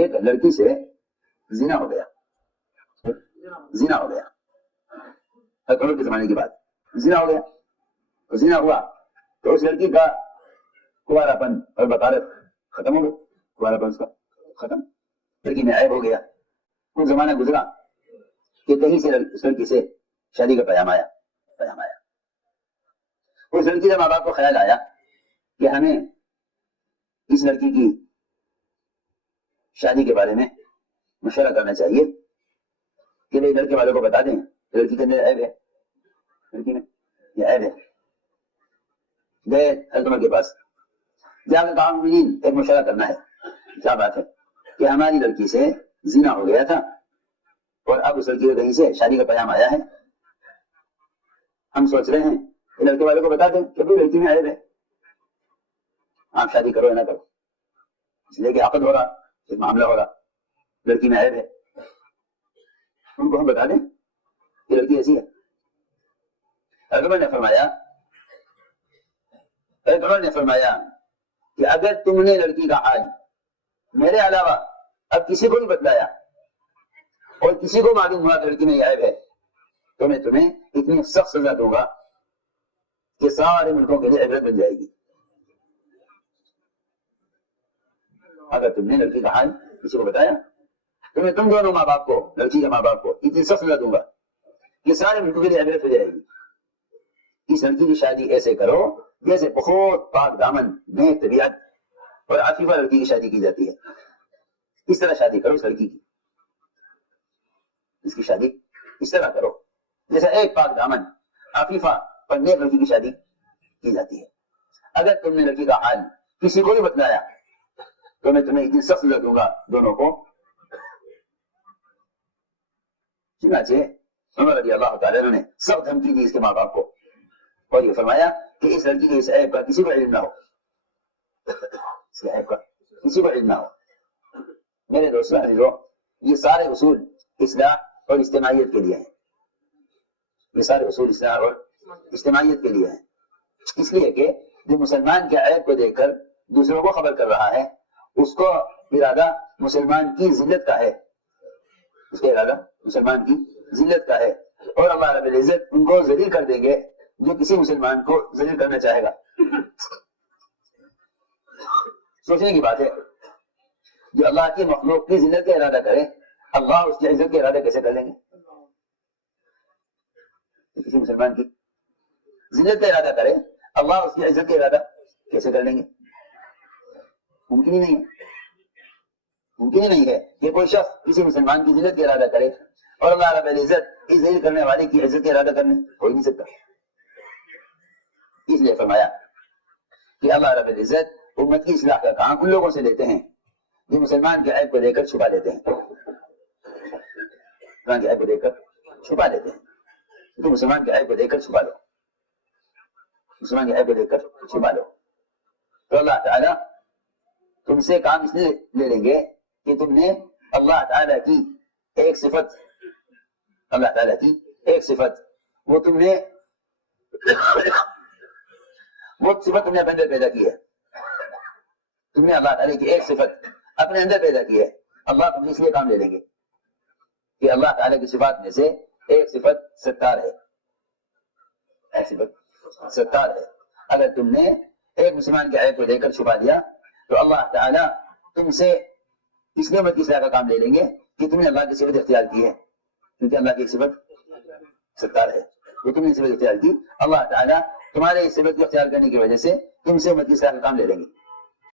ایک لڑکی سے زنا ہو گیا، زنا ہو گیا، حکومت کے زمانے کی بات، زنا ہو گیا، زنا ہوا تو اس لڑکی کا کنواراپن اور بکارت ختم ہو گئی، کنواراپن اس کا ختم، لڑکی میں عیب ہو گیا۔ کچھ زمانہ گزرا کہ کہیں سے اس لڑکی سے شادی کا پیغام آیا، اس لڑکی کے ماں باپ کو خیال آیا کہ ہمیں اس لڑکی کی شادی کے بارے میں مشورہ کرنا چاہیے کہ بھائی لڑکے والوں کو بتا دیں لڑکی کے اندر عیب ہے، لڑکی میں یہ عیب ہے۔ گئے حضرت عمر کے پاس، جا کے کہا مومنین ایک مشورہ کرنا ہے، کیا بات ہے؟ کہ ہماری لڑکی سے زنا ہو گیا تھا اور اب اس لڑکی کو کہیں سے شادی کا پیغام آیا ہے، ہم سوچ رہے ہیں کہ لڑکے والوں کو بتا دیں کہ بھائی لڑکی میں عیب ہے، آپ شادی کرو یا نہ کرو، اس لیے کہ عقد ہو رہا، ایک معاملہ ہو رہا، لڑکی میں عیب ہے، ان کو ہم بتا دیں کہ لڑکی ایسی ہے۔ حضرت عمر نے فرمایا کہ اگر تم نے لڑکی کا حال میرے علاوہ اب کسی کو بھی بتلایا اور کسی کو معلوم ہوا کہ لڑکی میں یہ عیب ہے تو میں تمہیں اتنی سخت سزا دوں گا کہ سارے ملکوں کے لیے عبرت بن جائے گی۔ اگر تم نے لڑکی کا حال کسی کو بتایا تو میں تم دونوں ماں باپ کو، لڑکی کے ماں باپ کو اتنی سخت سزا دوں گا کہ سارے ملکوں کے لیے عبرت ہو جائے گی۔ اس لڑکی کی شادی ایسے کرو جیسے بہت پاک دامن، نیک طبیعت اور عفیفہ لڑکی کی شادی کی جاتی ہے، اس طرح شادی کرو اس لڑکی کی، اس کی شادی اس طرح کرو جیسا ایک پاک دامن، عفیفہ اور نیک لڑکی کی شادی کی جاتی ہے۔ اگر تم نے لڑکی کا حال کسی کو بھی بتلایا تو میں تمہیں اتنی سخت سزا دوں گا دونوں کو۔ چنانچہ عمر رضی اللہ تعالیٰ نے سخت دھمکی دی اس کے ماں باپ کو اور یہ فرمایا کہ اس لڑکی کے اس عیب کا کسی کو علم نہ ہو، اس کے عیب کا کسی کو علم نہ ہو۔ میرے دوستوں عزیزو، یہ سارے اصول اصلاح اور اجتماعیت کے لیے ہیں، یہ سارے اصول اصلاح اور اجتماعیت کے لیے ہیں، اس لیے کہ جو مسلمان کے عیب کو دیکھ کر دوسروں کو خبر کر رہا ہے اس کو ارادہ مسلمان کی ذلت کا ہے، اس کا ارادہ مسلمان کی ذلت کا ہے، اور اللہ رب العزت ان کو ذلیل کر دیں گے جو کسی مسلمان کو ذلیل کرنا چاہے گا۔ سوچنے کی بات ہے، جو اللہ کی مخلوق کی ذلت کا ارادہ کرے اللہ اس کی عزت کا ارادہ کیسے کر لیں گے؟ کسی مسلمان کی ذلت کا ارادہ کرے اللہ اس کی عزت کا ارادہ کیسے کر لیں گے؟ ممکن ہی نہیں ہے، ممکن ہی نہیں ہے کہ کوئی شخص کسی مسلمان کی ذلت کا ارادہ کرے اور اللہ رب العزت اس ذلیل کرنے والے کی عزت کا ارادہ کرنے ہو ہی نہیں سکتا۔ اس لیے فرمایا کہ اللہ رب العزت امت کی اصلاح کا کام ان لوگوں سے لیتے ہیں جو مسلمان کے عیب کو دیکھ کر چھپا لیتے ہیں، مسلمان کے عیب کو دیکھ کر چھپا لیتے ہیں۔ تو مسلمان کے عیب کو دیکھ کر چھپا لو، مسلمان کے عیب کو دیکھ کر چھپا لو، تو اللہ تعالیٰ تم سے کام اس لیے لے لیں گے کہ تم نے اللہ تعالیٰ کی ایک صفت، اللہ تعالیٰ کی ایک صفت وہ تم نے وہ صفت تم نے اپنے اندر پیدا کی ہے، تم نے اللہ تعالیٰ کی ایک صفت اپنے اندر پیدا کی ہے، اللہ تم اس لیے کام لے لیں گے کہ اللہ تعالیٰ کی صفات میں سے ایک صفت ستار ہے، ایک صفت ستار ہے۔ اگر تم نے ایک مسلمان کے عیب کو دیکھ کر چھپا دیا تو اللہ تعالیٰ تم سے اس لیے امت کی اصلاح کا کام لے لیں گے کہ تم نے اللہ کی صفت اختیار کی ہے، کیونکہ اللہ کی ایک صفت ستار ہے، تو تم نے صفت اختیار کی، اللہ تعالیٰ تمہارے اس صفت کو اختیار کرنے کی وجہ سے تم سے امت کی اصلاح کا کام لے لیں گے۔